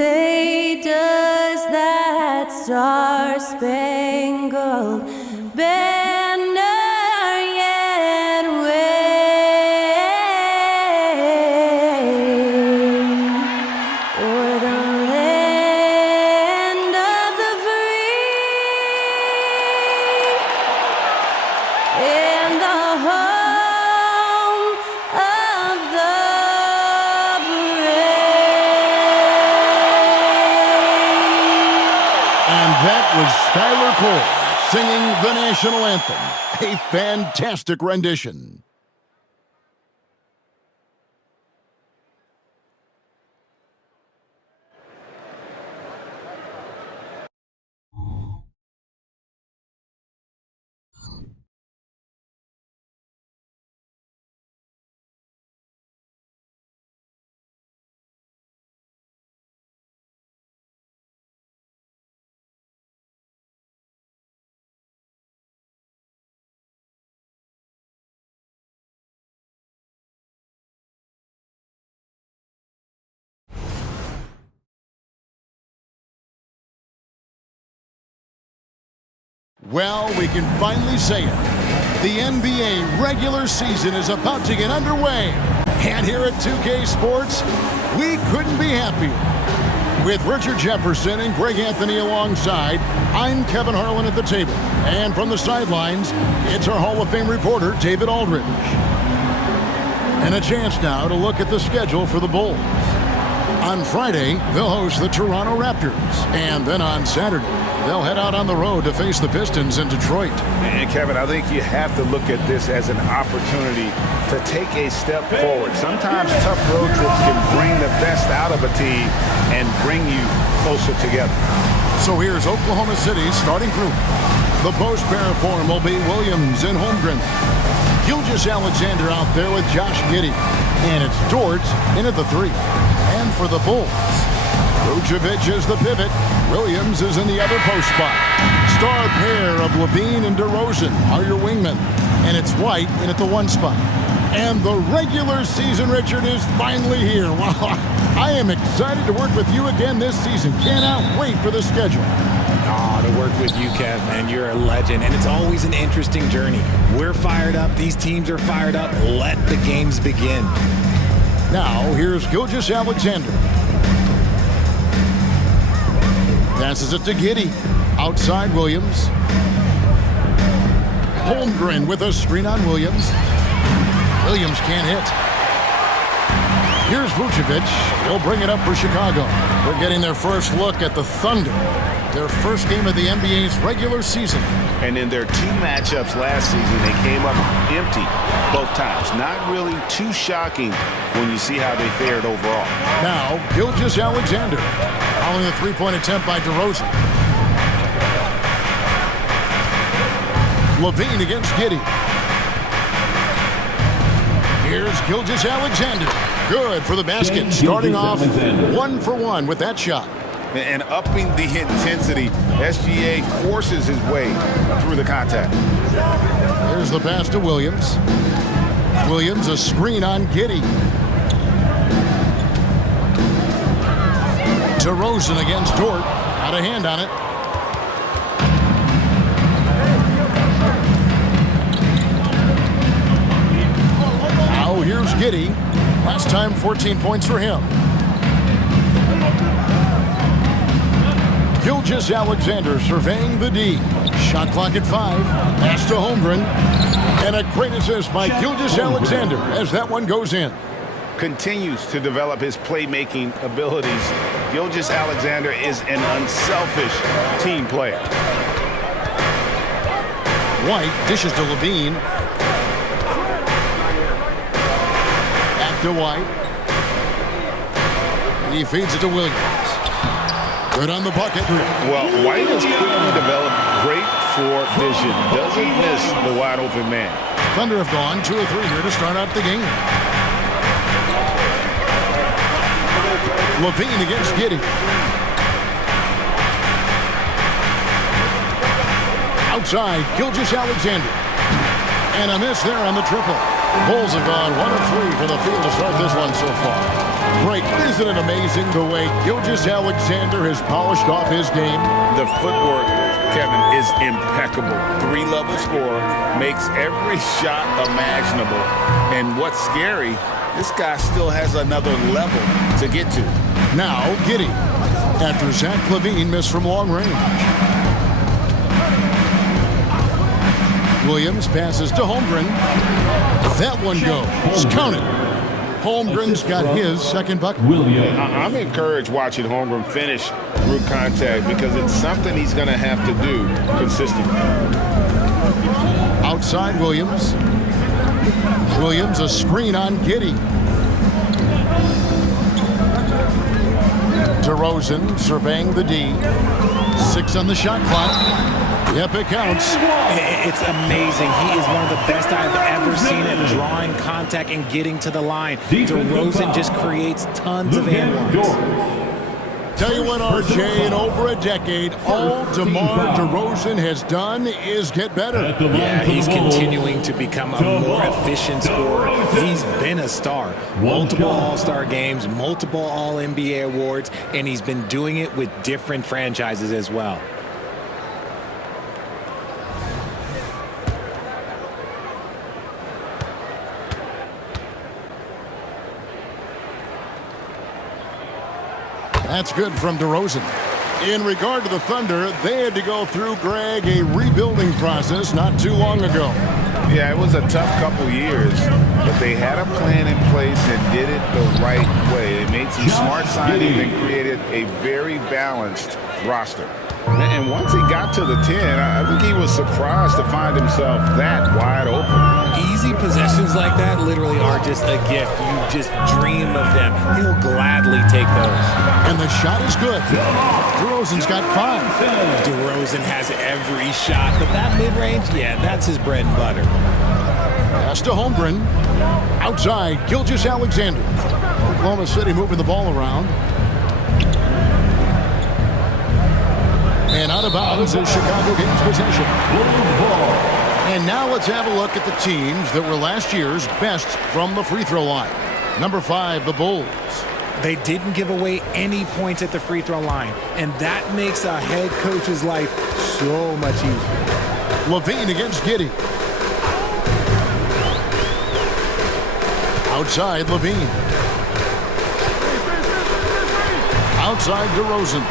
say, does that star-spangled banner yet wave o'er the land of the free and the home of the That was Skylar Cole singing the national anthem. A fantastic rendition. Well, we can finally say it. The NBA regular season is about to get underway. And here at 2K Sports, we couldn't be happier. With Richard Jefferson and Greg Anthony alongside, I'm Kevin Harlan at the table. And from the sidelines, it's our Hall of Fame reporter, David Aldridge. And a chance now to look at the schedule for the Bulls. On Friday, they'll host the Toronto Raptors. And then on Saturday, they'll head out on the road to face the Pistons in Detroit. And Kevin, I think you have to look at this as an opportunity to take a step forward. Sometimes tough road trips can bring the best out of a team and bring you closer together. So here's Oklahoma City's starting group. The post pair form will be Williams and Holmgren. Gilgeous-Alexander out there with Josh Giddey. And it's Dort in at the 3. And for the Bulls, Vucevic is the pivot. Williams is in the other post spot. Star pair of Levine and DeRozan are your wingmen. And it's White in at the 1 spot. And the regular season, Richard, is finally here. Wow, I am excited to work with you again this season. Cannot wait for the schedule. To work with you, Kev, man. You're a legend, and it's always an interesting journey. We're fired up. These teams are fired up. Let the games begin. Now, here's Gilgeous-Alexander. Passes it to Giddey. Outside Williams. Holmgren with a screen on Williams. Williams can't hit. Here's Vucevic. He'll bring it up for Chicago. We're getting their first look at the Thunder. Their first game of the NBA's regular season. And in their 2 matchups last season, they came up empty both times. Not really too shocking when you see how they fared overall. Now, Gilgeous-Alexander. Following the 3-point attempt by DeRozan. Levine against Giddey. Here's Gilgeous-Alexander. Good for the basket. Starting off 1 for 1 with that shot. And upping the intensity, SGA forces his way through the contact. Here's the pass to Williams. Williams, a screen on Giddey. DeRozan against Dort. Got a hand on it. Now here's Giddey. Last time 14 points for him. Gilgeous-Alexander surveying the D. Shot clock at 5. Pass to Holmgren. And a great assist by Gilgeous-Alexander as that one goes in. Continues to develop his playmaking abilities. Gilgeous-Alexander is an unselfish team player. White dishes to Levine. Back to White. He feeds it to Williams. Good on the bucket. Well, White has quickly developed great floor vision. Doesn't miss the wide open man. Thunder have gone 2 of 3 here to start out the game. Levine against Giddey. Outside, Gilgeous-Alexander. And a miss there on the triple. Bulls have gone 1 of 3 for the field to start this one so far. Great. Isn't it amazing the way Gilgeous-Alexander has polished off his game? The footwork, Kevin, is impeccable. 3-level scorer, makes every shot imaginable. And what's scary, this guy still has another level to get to. Now, Giddey, after Zach Levine missed from long range. Williams passes to Holmgren. That one goes. Counted. Holmgren's got his second bucket. I'm encouraged watching Holmgren finish through contact because it's something he's going to have to do consistently. Outside Williams. Williams, a screen on Giddey. DeRozan surveying the D. 6 on the shot clock. Yep, it counts. It's amazing. He is one of the best I've ever seen at drawing contact and getting to the line. DeRozan just creates tons of and ones. Tell you what, RJ, in over a decade, all DeMar DeRozan has done is get better. Yeah, he's continuing to become a more efficient scorer. He's been a star. Multiple All-Star games, multiple All-NBA awards, and he's been doing it with different franchises as well. That's good from DeRozan. In regard to the Thunder, they had to go through, Greg, a rebuilding process not too long ago. Yeah, it was a tough couple years, but they had a plan in place and did it the right way. They made some smart signings and created a very balanced roster. And once he got to the 10, I think he was surprised to find himself that wide open. Easy possessions like that literally are just a gift. You just dream of them. He'll gladly take those. And the shot is good. DeRozan's got 5. DeRozan has every shot, but that mid-range, yeah, that's his bread and butter. Pass to Holmgren. Outside, Gilgeous-Alexander. Oklahoma City moving the ball around. And out of bounds as Chicago gains possession. And now let's have a look at the teams that were last year's best from the free throw line. Number 5, the Bulls. They didn't give away any points at the free throw line, and that makes a head coach's life so much easier. Levine against Giddey. Outside, Levine. Outside, DeRozan.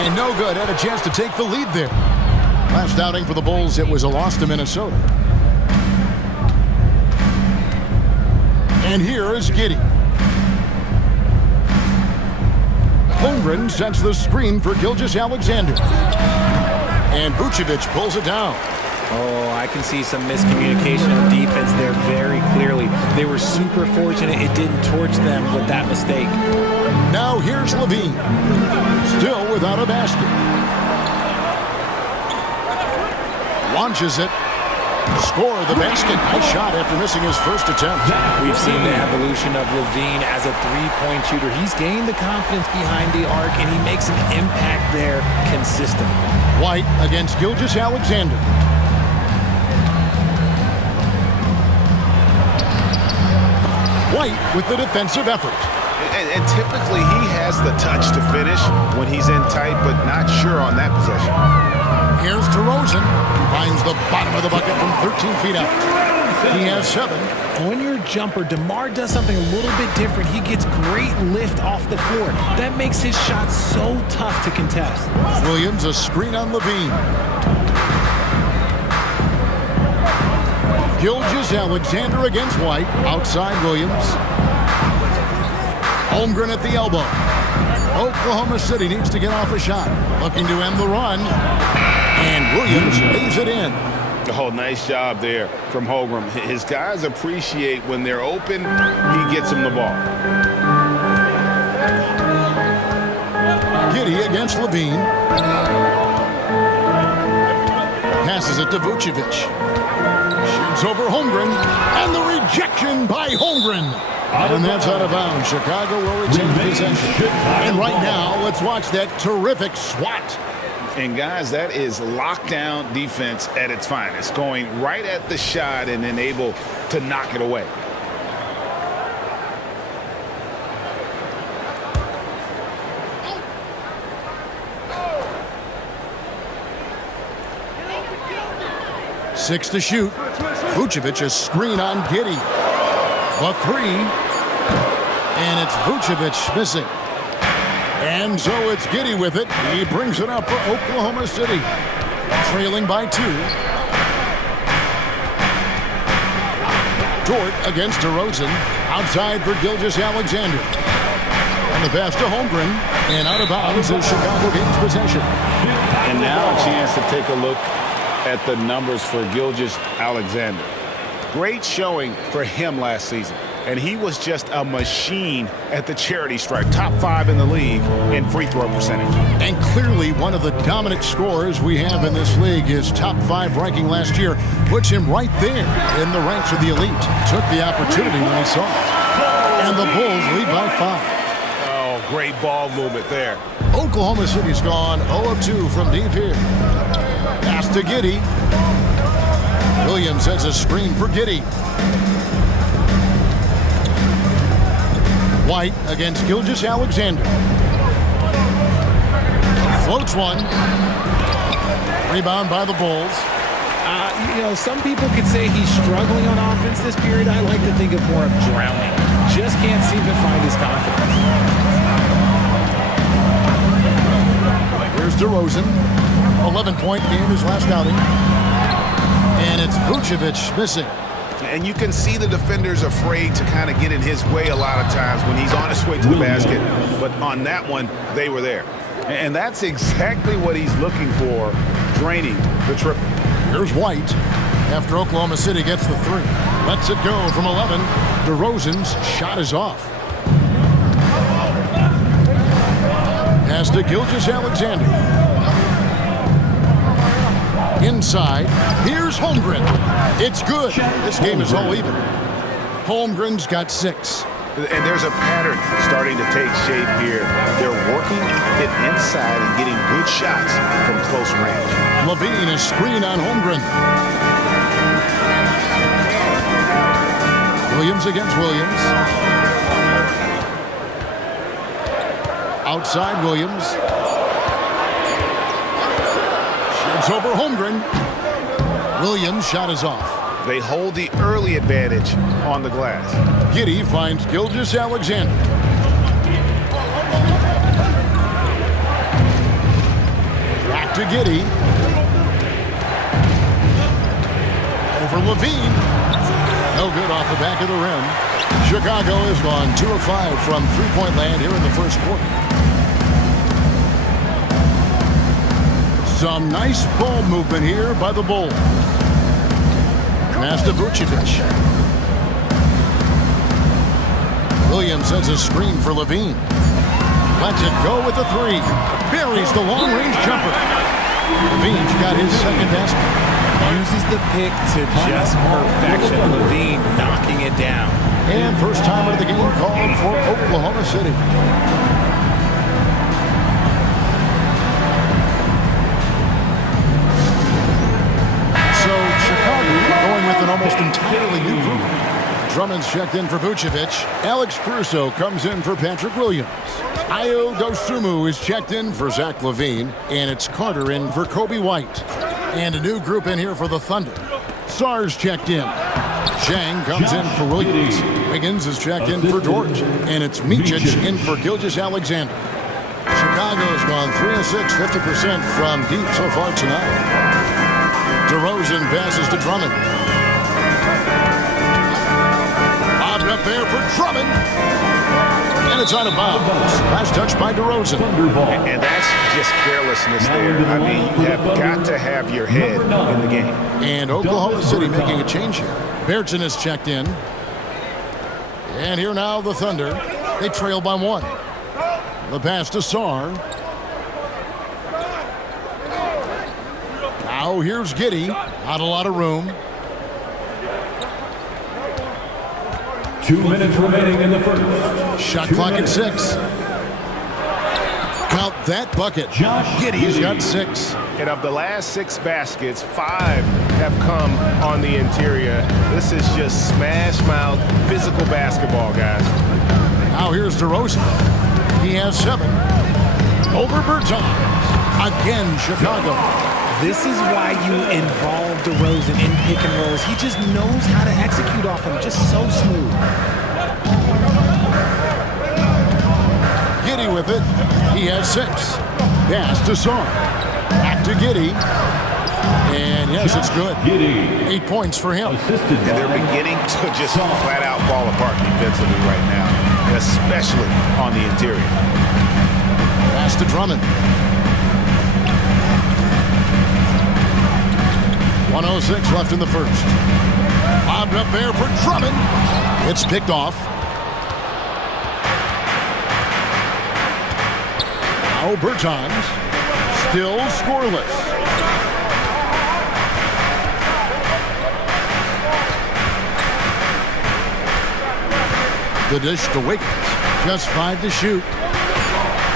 And no good. Had a chance to take the lead there. Last outing for the Bulls, it was a loss to Minnesota. And here is Giddey. Holmgren sets the screen for Gilgeous-Alexander. And Vucevic pulls it down. Oh, I can see some miscommunication on defense there very clearly. They were super fortunate it didn't torch them with that mistake. Now here's Levine. Still without a basket. Launches it. Score the basket. Nice shot after missing his first attempt. We've seen the evolution of Levine as a three-point shooter. He's gained the confidence behind the arc, and he makes an impact there consistently. White against Gilgeous-Alexander. White with the defensive effort. And typically he has the touch to finish when he's in tight, but not sure on that possession. Here's DeRozan. Finds the bottom of the bucket from 13 feet out. He has 7. On your jumper, DeMar does something a little bit different. He gets great lift off the floor. That makes his shot so tough to contest. Williams, a screen on Levine. Gilgeous-Alexander against White. Outside Williams. Holmgren at the elbow. Oklahoma City needs to get off a shot. Looking to end the run. And Williams lays it in. Oh, nice job there from Holmgren. His guys appreciate when they're open, he gets them the ball. Giddey against Levine. Passes it to Vucevic. Shoots over Holmgren. And the rejection by Holmgren. And that's out of bounds. Chicago will retain possession. And right now, let's watch that terrific swat. And, guys, that is lockdown defense at its finest, going right at the shot and then able to knock it away. Six to shoot. Vucevic a screen on Giddey. A three. And it's Vucevic missing. And so it's Giddey with it. He brings it up for Oklahoma City. Trailing by 2. Dort against DeRozan. Outside for Gilgeous-Alexander. And the pass to Holmgren. And out of bounds as Chicago gains possession. And now a chance to take a look at the numbers for Gilgeous-Alexander. Great showing for him last season. And he was just a machine at the charity stripe. Top 5 in the league in free throw percentage. And clearly one of the dominant scorers we have in this league. His top 5 ranking last year puts him right there in the ranks of the elite. Took the opportunity when he saw it. And the Bulls lead by 5. Oh, great ball movement there. Oklahoma City's gone 0 of 2 from deep here. Pass to Giddey. Williams has a screen for Giddey. White against Gilgeous-Alexander. Floats one. Rebound by the Bulls. Some people could say he's struggling on offense this period. I like to think of more of drowning. Just can't seem to find his confidence. Here's DeRozan. 11-point game his last outing. And it's Vucevic missing. And you can see the defenders afraid to kind of get in his way a lot of times when he's on his way to the basket. But on that one, they were there. And that's exactly what he's looking for, draining the triple. Here's White after Oklahoma City gets the 3. Lets it go from 11. DeRozan's shot is off. Pass to Gilgeous-Alexander. Inside, here's Holmgren. It's good. This game is all even. Holmgren's got 6. And there's a pattern starting to take shape here. They're working it inside and getting good shots from close range. Levine is screen on Holmgren. Williams against Williams. Outside Williams. Shoots over Holmgren. Williams' shot is off. They hold the early advantage on the glass. Giddey finds Gilgeous-Alexander. Back to Giddey. Over Levine. No good off the back of the rim. Chicago has gone 2 of 5 from three-point land here in the first quarter. Some nice ball movement here by the Bulls. Pass to Vucevic. Williams has a screen for Levine. Lets it go with the 3. Buries the long-range jumper. Levine's got his second basket. Uses the pick to just perfection. Levine knocking it down. And first time of the game called for Oklahoma City. So Chicago going with an almost entirely new group. Drummond's checked in for Vucevic. Alex Caruso comes in for Patrick Williams. Ayo Dosunmu is checked in for Zach LaVine. And it's Carter in for Kobe White. And a new group in here for the Thunder. Sar's checked in. Chang comes in for Williams. Wiggins is checked in for Dort. And it's Micic in for Gilgeous-Alexander. Chicago's gone 3 of 6, 50% from deep so far tonight. DeRozan passes to Drummond. Bobbed up there for Drummond. And it's out of bounds. Last touch by DeRozan. And that's just carelessness there. I mean, you have got to have your head in the game. And Oklahoma City making a change here. Bertson is checked in. And here now the Thunder. They trail by 1. The pass to Sar. Now here's Giddey. Not a lot of room. 2 minutes remaining in the first. Shot clock at 6. about that bucket? Giddy's got 6. And of the last 6 baskets, 5 have come on the interior. This is just smash mouth physical basketball, guys. Now here's DeRozan. He has 7. Over Bertans. Again, Chicago. This is why you involve DeRozan in pick and rolls. He just knows how to execute off them, just so smooth. Giddy with it. He has 6. Pass to Sar. Back to Giddy. And yes, it's good. 8 points for him. And they're beginning to just flat out fall apart defensively right now, especially on the interior. Pass to Drummond. 1:06 left in the first. Bobbed up there for Drummond. It's picked off. Now Bertans. Still scoreless. The dish to Wiggins. Just 5 to shoot.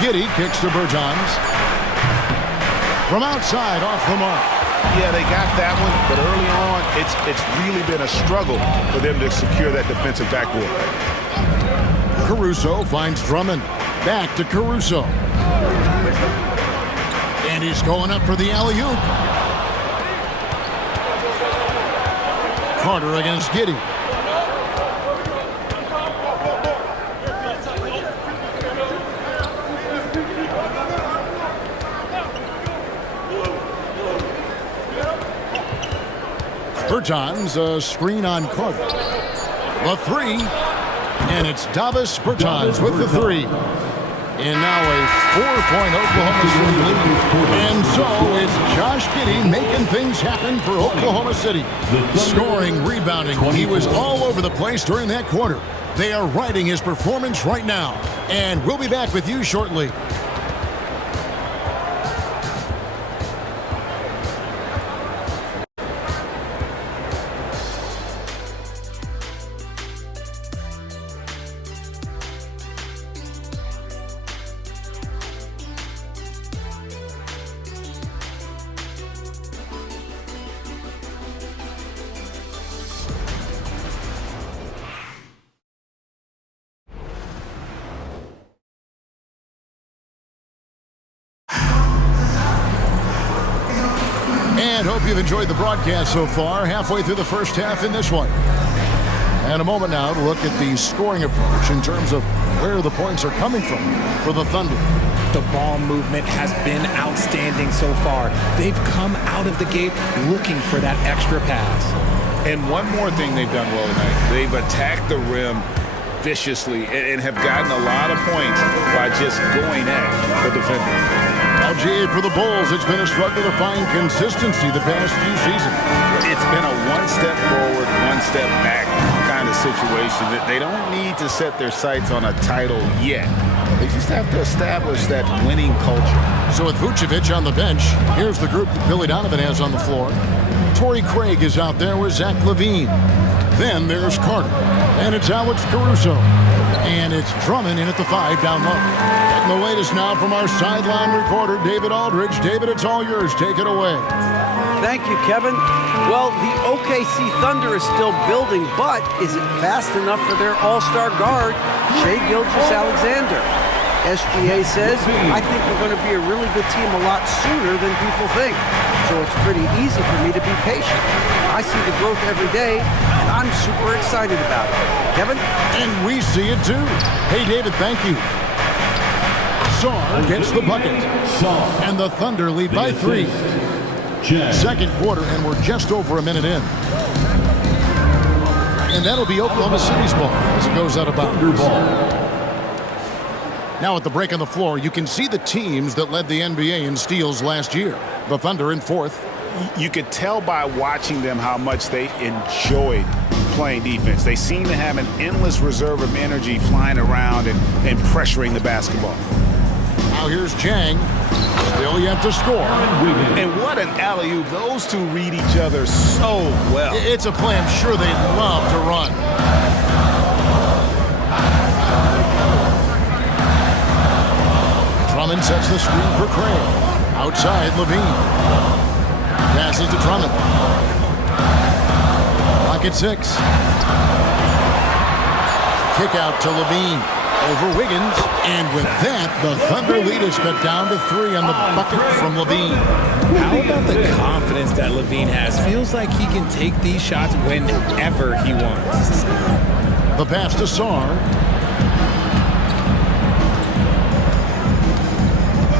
Giddy kicks to Bertans. From outside, off the mark. Yeah, they got that one, but early on, it's really been a struggle for them to secure that defensive backboard. Caruso finds Drummond. Back to Caruso. And he's going up for the alley-oop. Carter against Giddy. Bertans, a screen on Carter. The 3, and it's Davis Bertans with the 3. And now a 4-point Oklahoma City lead. And so it's Josh Giddey making things happen for Oklahoma City. Scoring, rebounding. He was all over the place during that quarter. They are riding his performance right now. And we'll be back with you shortly. And hope you've enjoyed the broadcast so far. Halfway through the first half in this one. And a moment now to look at the scoring approach in terms of where the points are coming from for the Thunder. The ball movement has been outstanding so far. They've come out of the gate looking for that extra pass. And one more thing they've done well tonight. They've attacked the rim viciously and have gotten a lot of points by just going at the defender. LGA for the Bulls. It's been a struggle to find consistency the past few seasons. It's been a one step forward, one step back kind of situation. That they don't need to set their sights on a title yet. They just have to establish that winning culture. So with Vucevic on the bench, here's the group that Billy Donovan has on the floor. Torrey Craig is out there with Zach LaVine. Then there's Carter. And it's Alex Caruso. And it's Drummond in at the 5 down low. Getting the latest now from our sideline reporter, David Aldridge. David, it's all yours. Take it away. Thank you, Kevin. Well, the OKC Thunder is still building, but is it fast enough for their all-star guard, Shai Gilgeous-Alexander? SGA says, I think we're going to be a really good team a lot sooner than people think. So it's pretty easy for me to be patient. I see the growth every day, and I'm super excited about it. Kevin? And we see it too. Hey, David, thank you. Sar gets the bucket. And the Thunder lead by 3. Second quarter, and we're just over a minute in. And that'll be Oklahoma City's ball as it goes out of bounds. Now at the break on the floor, you can see the teams that led the NBA in steals last year. The Thunder in 4th. You could tell by watching them how much they enjoyed playing defense. They seem to have an endless reserve of energy flying around and pressuring the basketball. Now here's Jang. Still yet to score. And what an alley-oop. Those two read each other so well. It's a play I'm sure they love to run. Drummond sets the screen for Craig. Outside, Levine. Passes to Drummond. Clock at 6. Kick out to Levine. Over Wiggins. And with that, the Thunder lead is cut down to 3 on the bucket from Levine. How about the confidence that Levine has? Feels like he can take these shots whenever he wants. The pass to Sarr.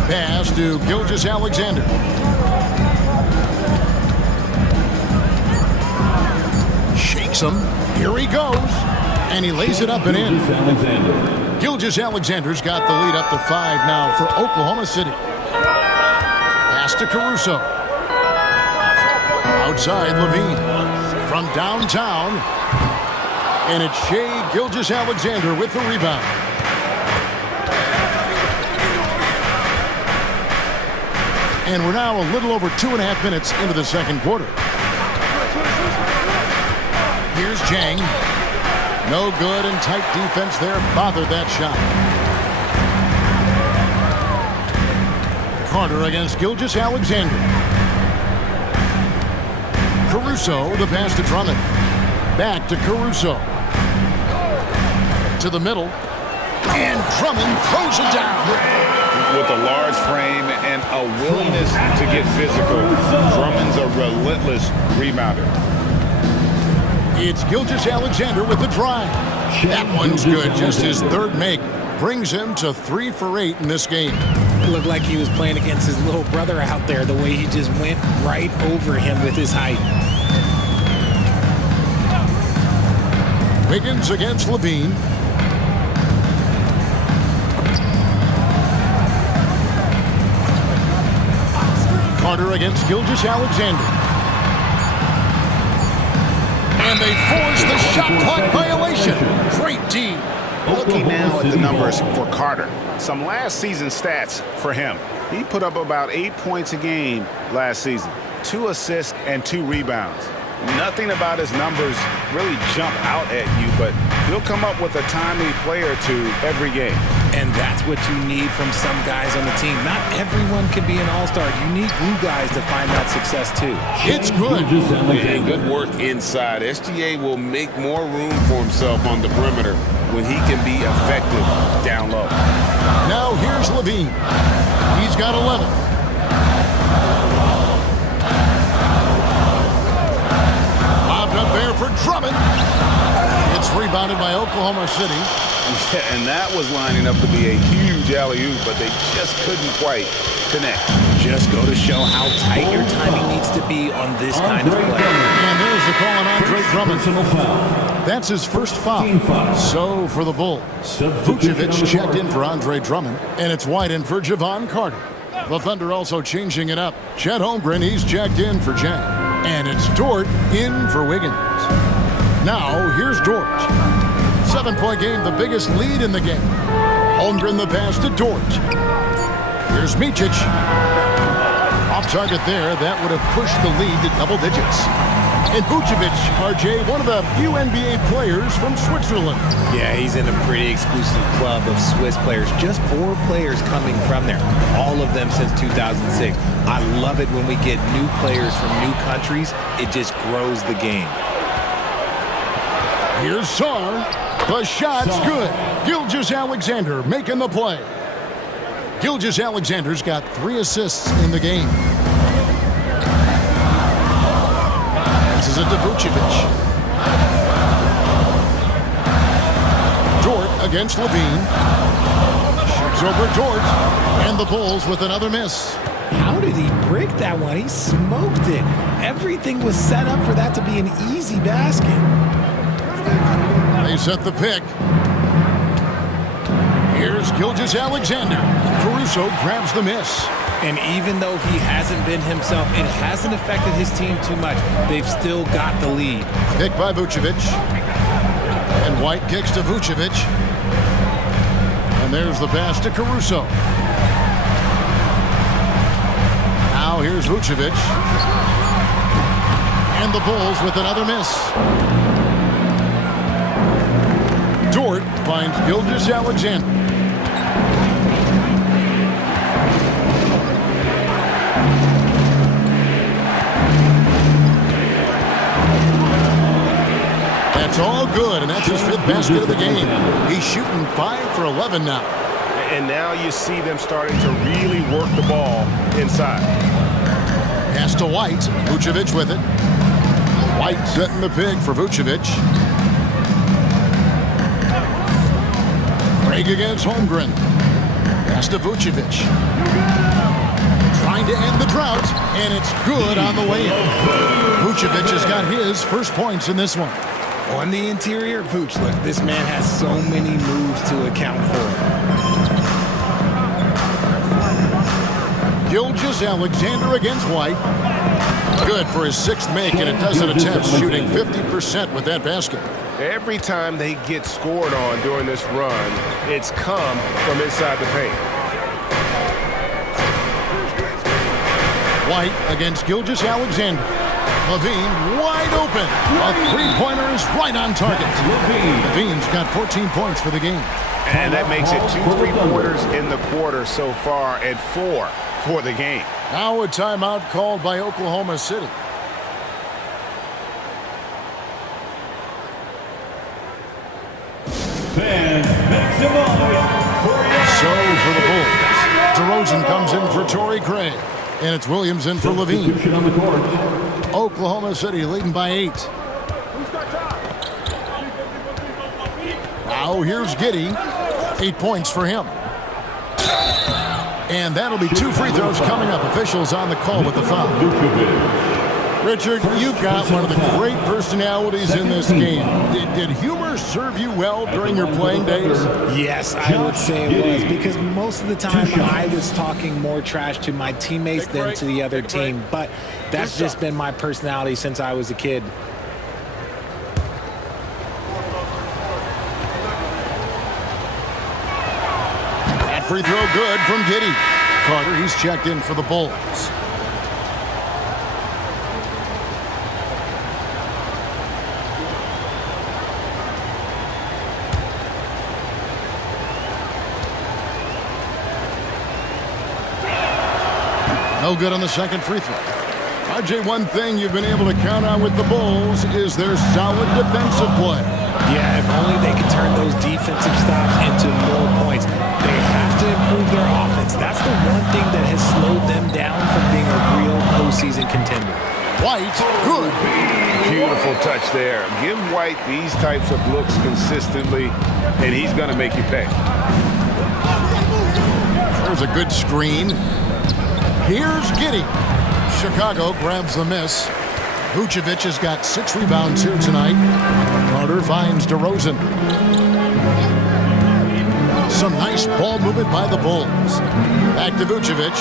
Pass to Gilgeous-Alexander. Shakes him. Here he goes. And he lays it up and in. Gilgeous-Alexander's got the lead up to 5 now for Oklahoma City. Pass to Caruso. Outside, Levine. From downtown. And it's Shai Gilgeous-Alexander with the rebound. And we're now a little over 2.5 minutes into the second quarter. Here's Jang. No good, and tight defense there bothered that shot. Carter against Gilgeous-Alexander. Caruso, the pass to Drummond. Back to Caruso. To the middle. And Drummond throws it down. With a large frame and a willingness to get physical, Drummond's a relentless rebounder. It's Gilgeous-Alexander with the drive. That one's good. Just his third make. Brings him to 3 for 8 in this game. It looked like he was playing against his little brother out there, the way he just went right over him with his height. Wiggins against Levine. Carter against Gilgeous-Alexander. And they force the shot clock violation. Great D. Looking now at the numbers for Carter. Some last season stats for him. He put up about 8 points a game last season. 2 assists and 2 rebounds. Nothing about his numbers really jump out at you, but he'll come up with a timely play or two every game. And that's what you need from some guys on the team. Not everyone can be an all-star. You need glue guys to find that success too. It's good. And good work inside. SGA will make more room for himself on the perimeter when he can be effective down low. Now here's Levine. He's got 11. Lobbed up there for Drummond. It's rebounded by Oklahoma City. Yeah, and that was lining up to be a huge alley-oop, but they just couldn't quite connect. Just go to show how tight your timing needs to be on this kind of play. And there's the call on Andre Drummond. That's his first foul. So for the Bulls, Vucevic checked in for Andre Drummond, and it's White in for Javon Carter. The Thunder also changing it up. Chet Holmgren, he's checked in for Jang. And it's Dort in for Wiggins. Now here's Dort. 7-point game, the biggest lead in the game. Holmgren the pass to Dort. Here's Micic. Off target there. That would have pushed the lead to double digits. And Vucevic, RJ, one of the few NBA players from Switzerland. Yeah, he's in a pretty exclusive club of Swiss players. Just 4 players coming from there. All of them since 2006. I love it when we get new players from new countries. It just grows the game. Here's Sarr. The shot's good. Gilgeous-Alexander making the play. Gilgeous-Alexander's got 3 assists in the game. This is it to Vucevic. Dort against Levine. Shoots over Dort. And the Bulls with another miss. How did he break that one? He smoked it. Everything was set up for that to be an easy basket. They set the pick. Here's Gilgeous-Alexander. Caruso grabs the miss. And even though he hasn't been himself, it hasn't affected his team too much. They've still got the lead. Pick by Vucevic. And White kicks to Vucevic. And there's the pass to Caruso. Now here's Vucevic. And the Bulls with another miss. Dort finds Gilgeous-Alexander. It's all good, and that's his 5th basket of the game. He's shooting 5 for 11 now. And now you see them starting to really work the ball inside. Pass to White. Vucevic with it. White setting the pig for Vucevic. Craig against Holmgren. Pass to Vucevic. Trying to end the drought, and it's good on the way in. Vucevic has got his first points in this one. On the interior, Vooch, look, this man has so many moves to account for. Gilgeous-Alexander against White. Good for his 6th make and a dozen attempts, shooting 50% with that basket. Every time they get scored on during this run, it's come from inside the paint. White against Gilgeous-Alexander. Levine wide open. A 3-pointer is right on target. Levine's got 14 points for the game. And that makes it 2 3-pointers in the quarter so far and 4 for the game. Now a timeout called by Oklahoma City. So for the Bulls, DeRozan comes in for Torrey Craig. And it's Williams in for Levine. Oklahoma City leading by 8. Now here's Giddey. 8 points for him. And that'll be 2 free throws coming up. Officials on the call with the foul. Richard, you've got one of the great personalities in this game. Did humor serve you well during your playing days? Yes, I would say it was, because most of the time I was talking more trash to my teammates than to the other team. But that's just been my personality since I was a kid. That free throw good from Giddey. Carter, he's checked in for the Bulls. No good on the second free throw. RJ, one thing you've been able to count on with the Bulls is their solid defensive play. Yeah, if only they could turn those defensive stops into more points. They have to improve their offense. That's the one thing that has slowed them down from being a real postseason contender. White, good. Beautiful touch there. Give White these types of looks consistently, and he's going to make you pay. There's a good screen. Here's Giddey. Chicago grabs the miss. Vucevic has got 6 rebounds here tonight. Carter finds DeRozan. Some nice ball movement by the Bulls. Back to Vucevic,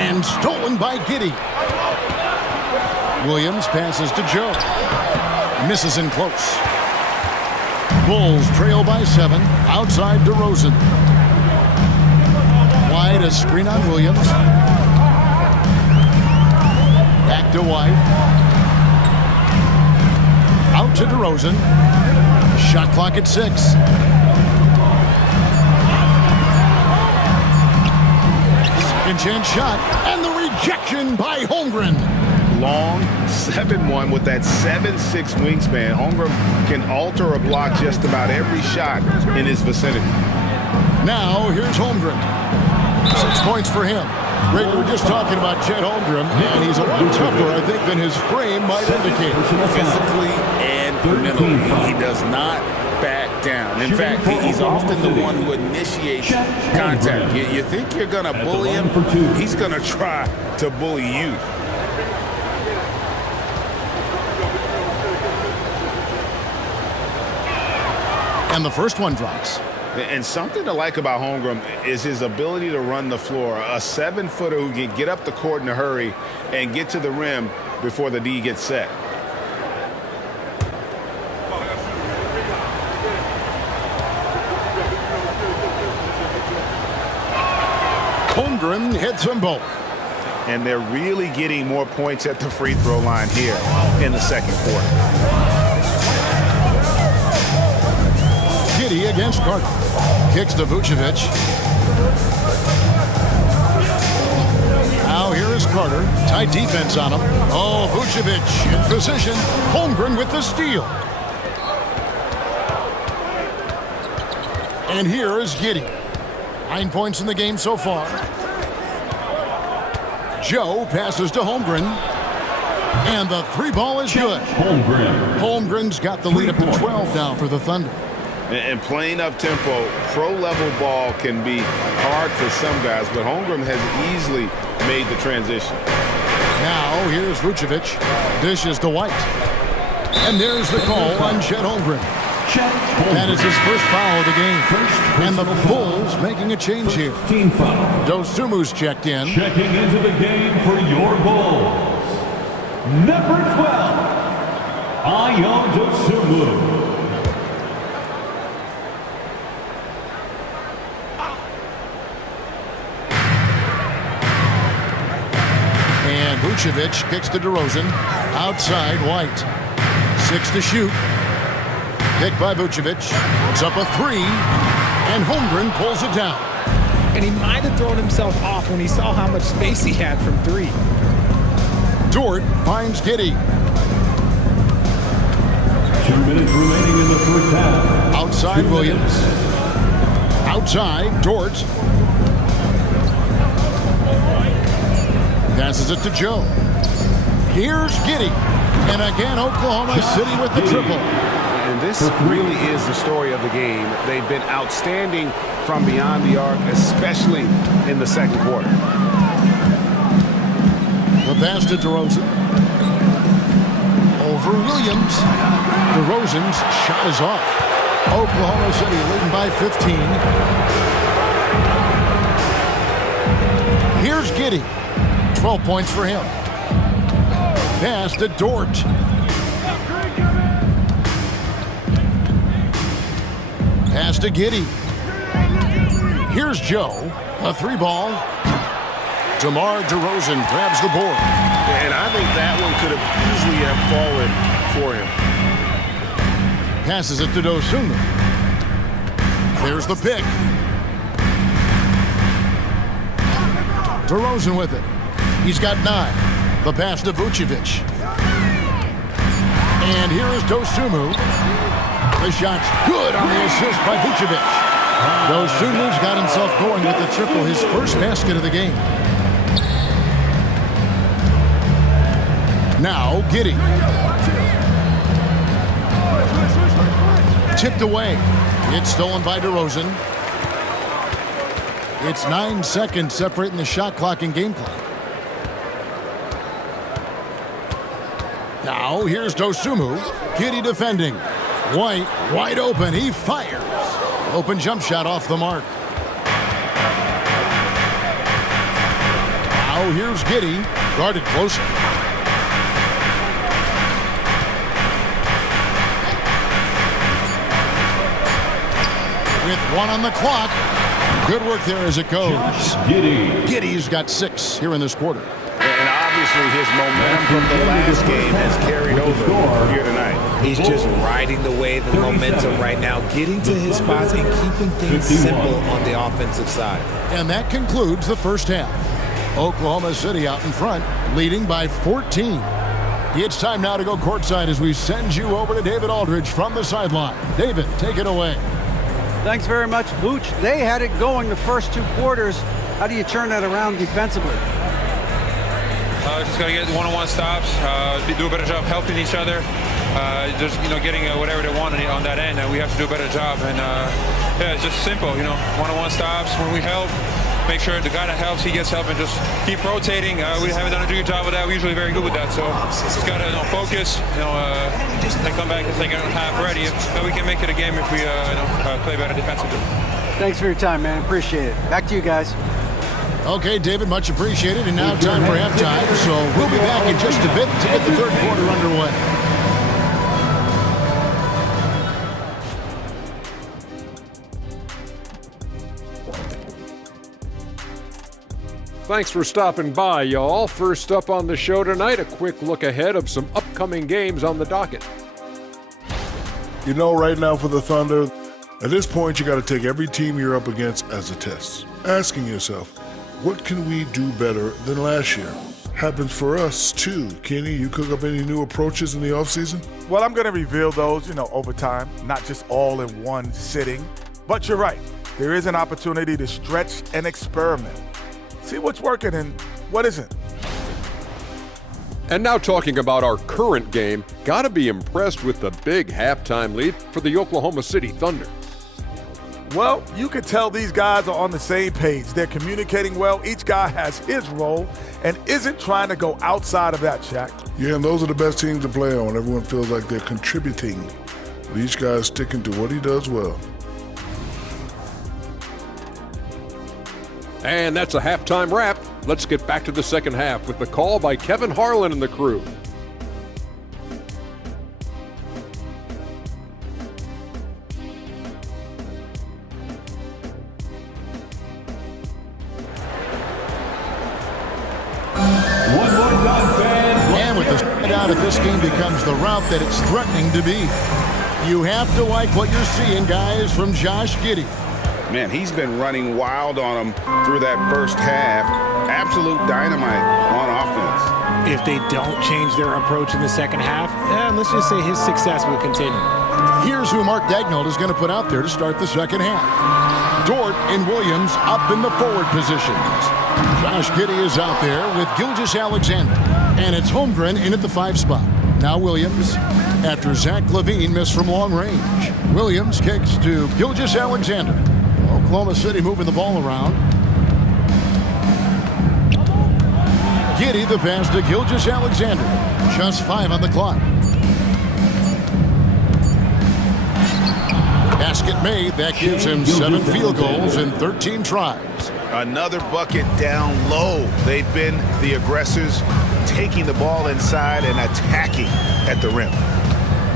and stolen by Giddey. Williams passes to Joe. Misses in close. Bulls trail by 7. Outside DeRozan. Wide, a screen on Williams. Back to White. Out to DeRozan. Shot clock at 6. Second chance shot, and the rejection by Holmgren. Long 7-1 with that 7'6" wingspan. Holmgren can alter a block just about every shot in his vicinity. Now here's Holmgren. 6 points for him. Greg, we were just talking about Chet Holmgren, and he's a lot tougher, I think, than his frame might indicate. Physically and mentally, he does not back down. In fact, he's often the one who initiates contact. You think you're going to bully him, he's going to try to bully you. And the first one drops. And something to like about Holmgren is his ability to run the floor. A 7-footer who can get up the court in a hurry and get to the rim before the D gets set. Holmgren hits them both. And they're really getting more points at the free throw line here in the second quarter. Giddey against Carter. Kicks to Vucevic. Now here is Carter. Tight defense on him. Oh, Vucevic in position. Holmgren with the steal. And here is Giddey. 9 points in the game so far. Joe passes to Holmgren. And the three ball is good. Holmgren's got the lead up to 12 now for the Thunder. And playing up-tempo, pro-level ball can be hard for some guys, but Holmgren has easily made the transition. Now, here's Vucevic. Dishes to White. And there's the call on Chet Holmgren. That is his first foul of the game. And the Bulls making a change here. Dosumu's checked in. Checking into the game for your Bulls. Number 12, Ayo Dosunmu. And Vucevic kicks to DeRozan. Outside, White. 6 to shoot. Pick by Vucevic. It's up a 3. And Holmgren pulls it down. And he might have thrown himself off when he saw how much space he had from 3. Dort finds Giddey. 2 minutes remaining in the first half. Outside Williams. Outside Dort. Passes it to Joe. Here's Giddey. And again, Oklahoma City with the triple. And this really is the story of the game. They've been outstanding from beyond the arc, especially in the second quarter. The pass to DeRozan. Over Williams. DeRozan's shot is off. Oklahoma City leading by 15. Here's Giddey. 12 points for him. Pass to Dort. Pass to Giddey. Here's Joe. A 3-ball. DeMar DeRozan grabs the board. And I think that one could have easily have fallen for him. Passes it to Dosunmu. There's the pick. DeRozan with it. He's got 9. The pass to Vucevic. And here is Dosunmu. The shot's good on the assist by Vucevic. Dosumu's got himself going with the triple, his first basket of the game. Now, Giddey. Tipped away. It's stolen by DeRozan. It's 9 seconds separating the shot clock and game clock. Now, here's Dosunmu. Giddey defending. White, wide open. He fires. Open jump shot off the mark. Now, here's Giddey. Guarded closer. With 1 on the clock. Good work there as it goes. Giddey's got 6 here in this quarter. And obviously his momentum from the last game has carried over here tonight. He's just riding the wave of momentum right now, getting to his spots and keeping things simple on the offensive side. And that concludes the first half. Oklahoma City out in front, leading by 14. It's time now to go courtside as we send you over to David Aldridge from the sideline. David, take it away. Thanks very much, Vooch. They had it going the first 2 quarters. How do you turn that around defensively? Just got to get one-on-one stops, do a better job helping each other, just, getting whatever they want on that end, and we have to do a better job. And, yeah, it's just simple, one-on-one stops. When we help, make sure the guy that helps, he gets help, and just keep rotating. We haven't done a good job with that. We're usually very good with that. So just got to focus, and come back and second half ready. But we can make it a game if we play better defensively. Thanks for your time, man. Appreciate it. Back to you guys. Okay, David, much appreciated. And now time for halftime. So we'll be back in just a bit to get the third quarter underway. Thanks for stopping by, y'all. First up on the show tonight, a quick look ahead of some upcoming games on the docket. Right now for the Thunder, at this point, you got to take every team you're up against as a test. Asking yourself, what can we do better than last year? Happens for us, too. Kenny, you cook up any new approaches in the offseason? Well, I'm going to reveal those, over time, not just all in one sitting. But you're right. There is an opportunity to stretch and experiment. See what's working and what isn't. And now talking about our current game, gotta be impressed with the big halftime lead for the Oklahoma City Thunder. Well, you can tell these guys are on the same page. They're communicating well. Each guy has his role and isn't trying to go outside of that, Shaq. Yeah, and those are the best teams to play on. Everyone feels like they're contributing. Each guy is sticking to what he does well. And that's a halftime wrap. Let's get back to the second half with the call by Kevin Harlan and the crew. And with the spread out, if this game becomes the route that it's threatening to be, you have to like what you're seeing, guys, from Josh Giddey. Man, he's been running wild on him through that first half. Absolute dynamite on offense. If they don't change their approach in the second half, let's just say his success will continue. Here's who Mark Daigneault is going to put out there to start the second half. Dort and Williams up in the forward positions. Josh Giddey is out there with Gilgeous-Alexander. And it's Holmgren in at the 5 spot. Now Williams, after Zach LaVine missed from long range. Williams kicks to Gilgeous-Alexander. Oklahoma City moving the ball around. Giddey the pass to Gilgeous-Alexander. Just 5 on the clock. Basket made. That gives him 7 field goals in 13 tries. Another bucket down low. They've been the aggressors, taking the ball inside and attacking at the rim.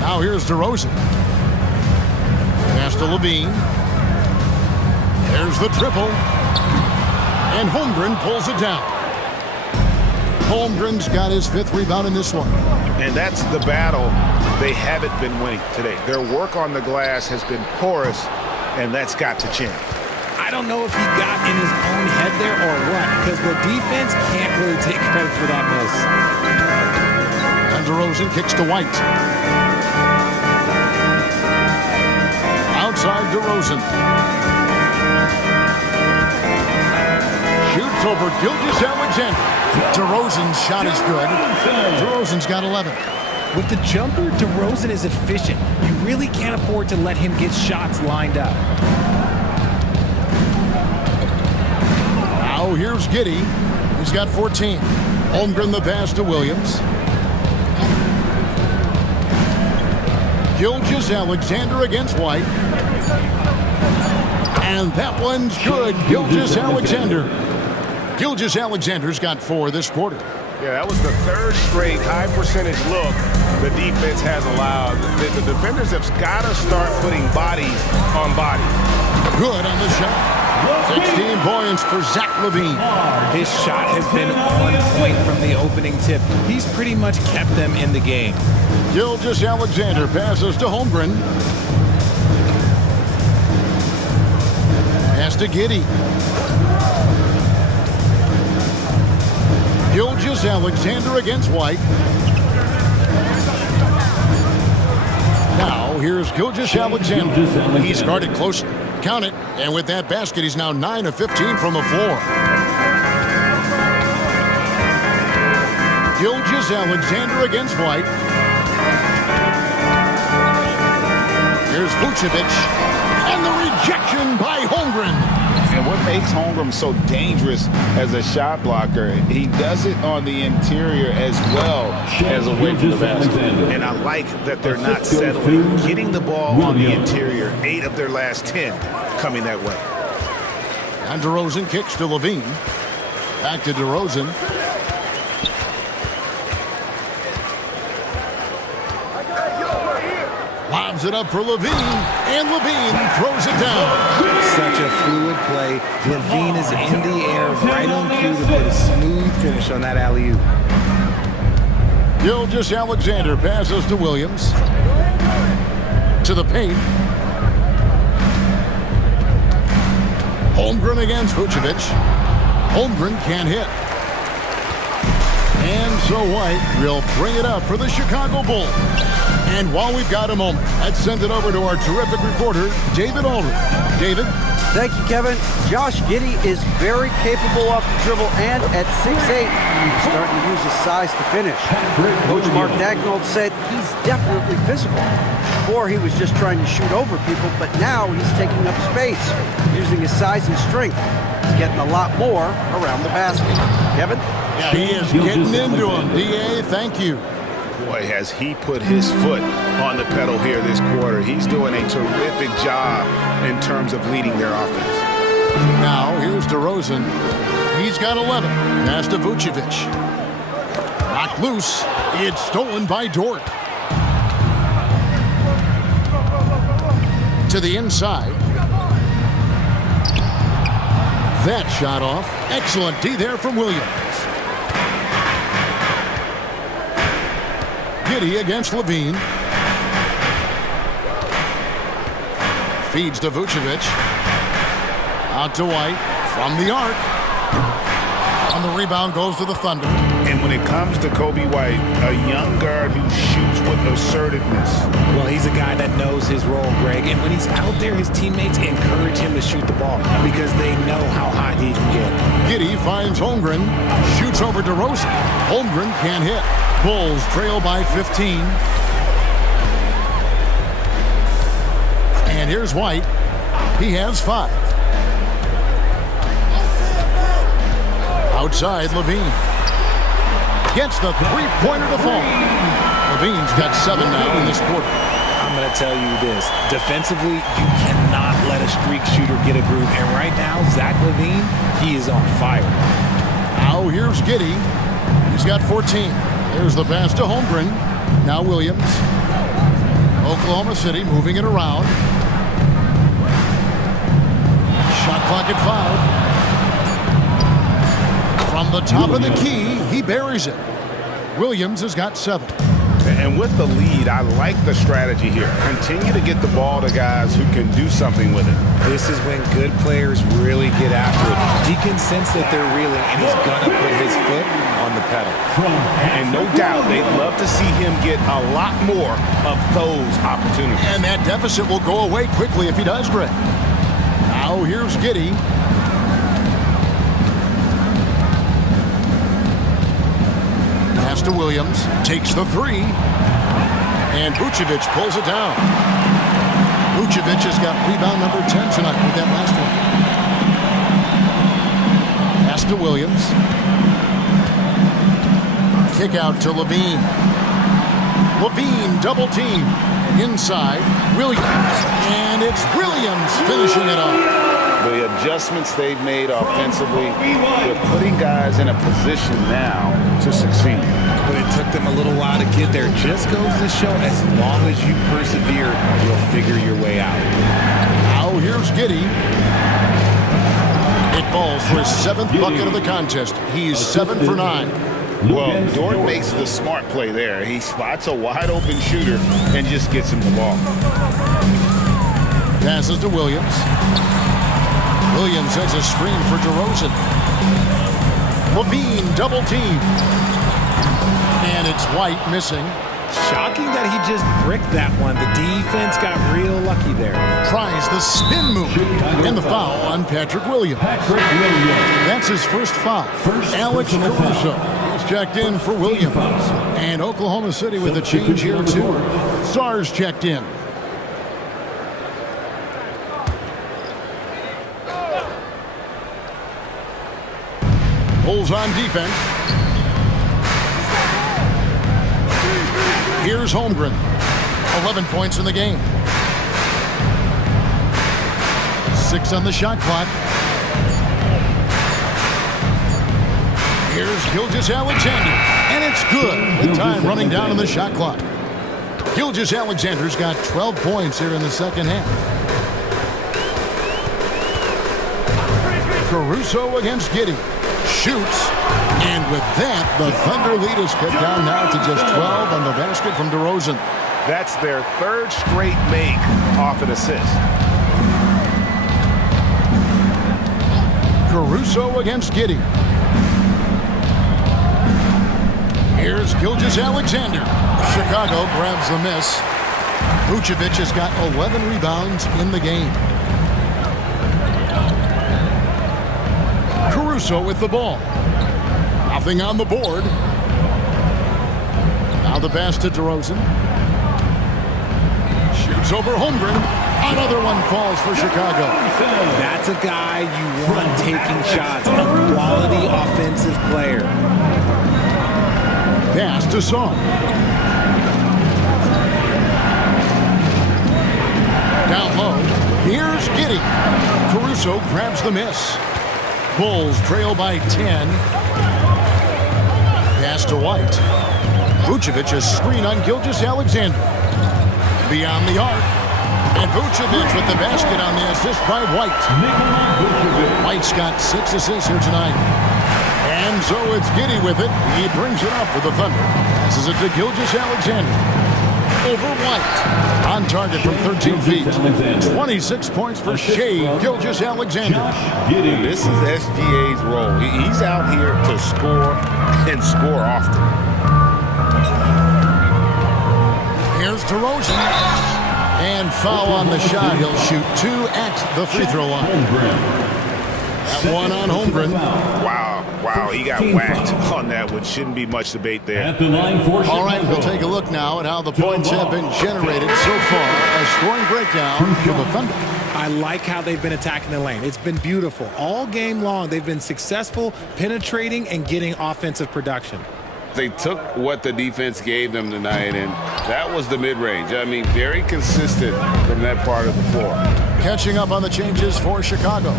Now here's DeRozan. Pass to LaVine. There's the triple. And Holmgren pulls it down. Holmgren's got his 5th rebound in this one. And that's the battle they haven't been winning today. Their work on the glass has been porous, and that's got to change. I don't know if he got in his own head there or what, because the defense can't really take credit for that miss. And DeRozan kicks to White. Outside DeRozan. Shoots over Gilgeous-Alexander. DeRozan's shot is good. DeRozan's got 11. With the jumper, DeRozan is efficient. You really can't afford to let him get shots lined up. Now here's Giddey. He's got 14. Holmgren the pass to Williams. Gilgeous-Alexander against White. And that one's good. Gilgeous-Alexander. Gilgeous-Alexander's got 4 this quarter. Yeah, that was the 3rd straight high percentage look the defense has allowed. The defenders have got to start putting bodies on bodies. Good on the shot. 16 points for Zach LaVine. His shot has been on point from the opening tip. He's pretty much kept them in the game. Gilgeous-Alexander passes to Holmgren. Pass to Giddey. Gilgeous-Alexander against White. Now here's Gilgeous-Alexander. He's guarded closely. Count it. And with that basket, he's now 9 of 15 from the floor. Gilgeous-Alexander against White. Here's Vucevic. And the rejection by Holmgren. And what makes Holmgren so dangerous as a shot blocker, he does it on the interior as well as away from the basket. And I like that they're not settling. Getting the ball on the interior, 8 of their last 10 coming that way. And DeRozan kicks to LaVine. Back to DeRozan. Lobs it up for LaVine, and LaVine throws it down. Such a fluid play. LaVine is in the air, right on cue to put a smooth finish on that alley-oop. Gilgeous-Alexander passes to Williams. To the paint. Holmgren against Vucevic. Holmgren can't hit. And so White will bring it up for the Chicago Bulls. And while we've got a moment, let's send it over to our terrific reporter, David Ulrich. David? Thank you, Kevin. Josh Giddey is very capable off the dribble, and at 6'8", he's starting to use his size to finish. Coach Mark Dagnall said he's definitely physical. Before, he was just trying to shoot over people, but now he's taking up space, using his size and strength. He's getting a lot more around the basket. Kevin? Yeah, he is getting into him. D.A., thank you. Boy, has he put his foot on the pedal here this quarter. He's doing a terrific job in terms of leading their offense. Now, here's DeRozan. He's got 11. Pass to Vucevic. Knocked loose. It's stolen by Dort. To the inside. That shot off. Excellent D there from Williams. Giddey against Levine. Feeds to Vucevic. Out to White. From the arc. On the rebound goes to the Thunder. And when it comes to Kobe White, a young guard who shoots with assertiveness. Well, he's a guy that knows his role, Greg. And when he's out there, his teammates encourage him to shoot the ball because they know how hot he can get. Giddey finds Holmgren. Shoots over DeRozan. Holmgren can't hit. Bulls trail by 15. And here's White. He has 5. Outside, Levine. Gets the three-pointer to fall. Levine's got 7 now in this quarter. I'm going to tell you this. Defensively, you cannot let a streak shooter get a groove. And right now, Zach LaVine, he is on fire. Now here's Giddey. He's got 14. There's the pass to Holmgren. Now Williams. Oklahoma City moving it around. Shot clock at 5. From the top of the key, he buries it. Williams has got 7. And with the lead, I like the strategy here. Continue to get the ball to guys who can do something with it. This is when good players really get after it. He can sense that they're reeling, and he's going to put his foot on the pedal. And no doubt, they'd love to see him get a lot more of those opportunities. And that deficit will go away quickly if he does, Greg. Now here's Giddey. Pass to Williams. Takes the 3. And Vucevic pulls it down. Vucevic has got rebound number 10 tonight with that last one. Pass to Williams. Kick out to Levine. Levine double team. Inside, Williams. And it's Williams finishing it off. The adjustments they've made offensively, they're putting guys in a position now to succeed. But it took them a little while to get there. Just goes to show, as long as you persevere, you'll figure your way out. Now here's Giddey. It falls for his 7th bucket of the contest. He's 7 for 9. Well, Dort makes the smart play there. He spots a wide-open shooter and just gets him the ball. Passes to Williams. Williams has a screen for DeRozan. Levine double team. And it's White missing. Shocking that he just bricked that one. The defense got real lucky there. Tries the spin move. And the foul on Patrick Williams. That's his first foul. Alex Caruso is checked in for Williams. And Oklahoma City with a change here too. Sars checked in. Bulls on defense. Here's Holmgren. 11 points in the game. 6 on the shot clock. Here's Gilgeous-Alexander. And it's good with time running down on the shot clock. Gilgeous-Alexander's got 12 points here in the second half. Caruso against Giddey. Shoots, and with that, the Thunder lead is cut down now to just 12 on the basket from DeRozan. That's their 3rd straight make off an assist. Caruso against Giddey. Here's Gilgeous-Alexander. Chicago grabs the miss. Vucevic has got 11 rebounds in the game. Caruso with the ball. Nothing on the board. Now the pass to DeRozan. Shoots over Holmgren. Another one falls for Chicago. That's a guy you want taking shots. A quality offensive player. Pass to Song. Down low. Here's Giddey. Caruso grabs the miss. Bulls trail by 10. Pass to White. Vucevic a screen on Gilgeous-Alexander. Beyond the arc. And Vucevic with the basket on the assist by White. White's got 6 assists here tonight. And so it's Giddey with it. He brings it up for the Thunder. Passes it to Gilgeous-Alexander. Over White. On target from 13 feet. 26 points for Shea Gilgeous-Alexander. This is SGA's role. He's out here to score and score often. Here's DeRozan. And foul on the shot. He'll shoot 2 at the free throw line. That one on Holmgren. Wow, he got whacked on that one. Shouldn't be much debate there. At the line for All right, we'll take a look now at how the points have been generated so far. A scoring breakdown for the Thunder. I like how they've been attacking the lane. It's been beautiful. All game long, they've been successful penetrating and getting offensive production. They took what the defense gave them tonight, and that was the mid-range. I mean, very consistent from that part of the floor. Catching up on the changes for Chicago.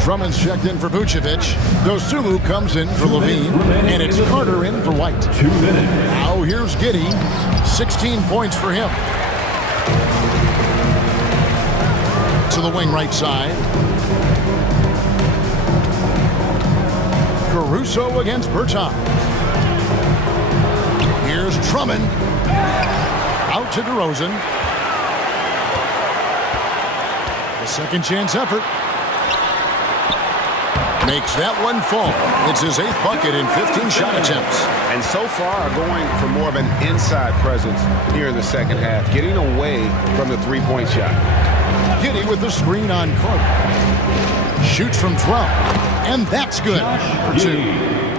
Drummond's checked in for Vucevic. Dosunmu comes in for Levine. And it's Carter in for White. 2 minutes. Now here's Giddey. 16 points for him. To the wing right side. Caruso against Bertans. Here's Drummond. Out to DeRozan. The second chance effort. Makes that one fall. It's his 8th bucket in 15 shot attempts. And so far, going for more of an inside presence here in the second half, getting away from the three-point shot. Giddey with the screen on Carter. Shoots from 12. And that's good for 2.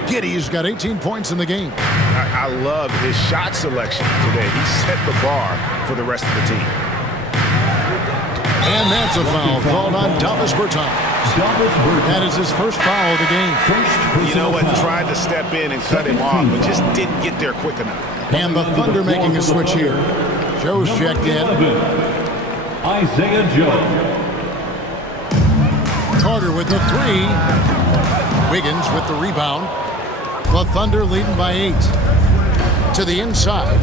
Giddey's got 18 points in the game. I love his shot selection today. He set the bar for the rest of the team. And that's a foul called on Davis Bertans. That is his first foul of the game. You know what? Tried to step in and cut him off, but just didn't get there quick enough. And the Thunder making a switch here. Joe's checked in. Isaiah Joe. Carter with the 3. Wiggins with the rebound. The Thunder leading by 8. To the inside.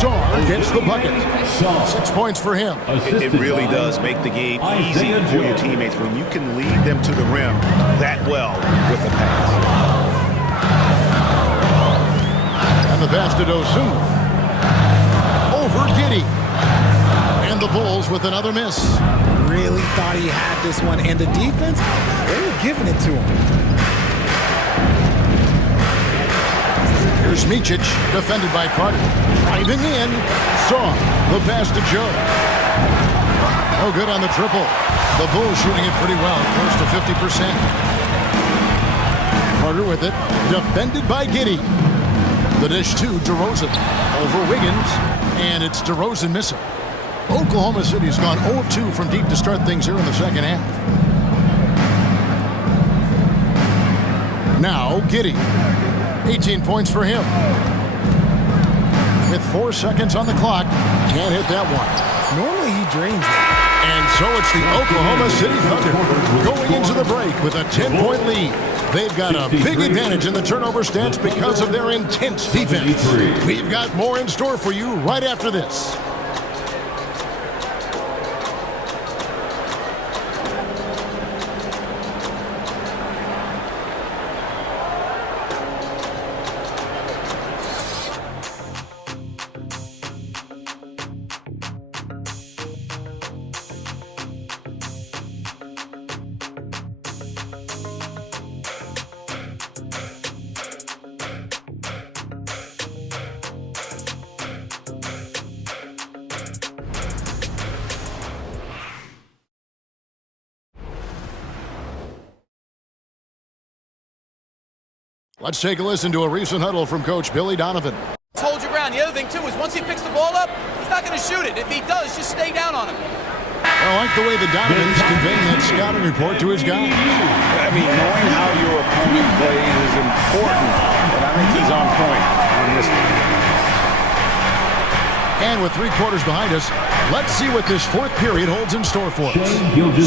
Song gets the bucket. 6 points for him. It really does make the game easy for your teammates when you can lead them to the rim that well with a pass. And the pass to Dosunmu. Over Giddey. And the Bulls with another miss. Really thought he had this one. And the defense, they were giving it to him. Here's Micic, defended by Carter. Driving in. Song. The pass to Joe. No good on the triple. The Bulls shooting it pretty well, close to 50%. Carter with it. Defended by Giddey. The dish to DeRozan. Over Wiggins. And it's DeRozan missing. Oklahoma City's gone 0 of 2 from deep to start things here in the second half. Now Giddey. 18 points for him. With 4 seconds on the clock, can't hit that one. Normally he drains that. And so it's the Oklahoma City Thunder going into the break with a 10-point lead. They've got a big advantage in the turnover stats because of their intense defense. We've got more in store for you right after this. Let's take a listen to a recent huddle from Coach Billy Donovan. Hold your ground. The other thing, too, is once he picks the ball up, he's not going to shoot it. If he does, just stay down on him. I like the way the Donovan's conveying that scouting report to his guys. I mean, knowing how your opponent plays is important, but I think he's on point on this one. And with 3 quarters behind us, let's see what this fourth period holds in store for us.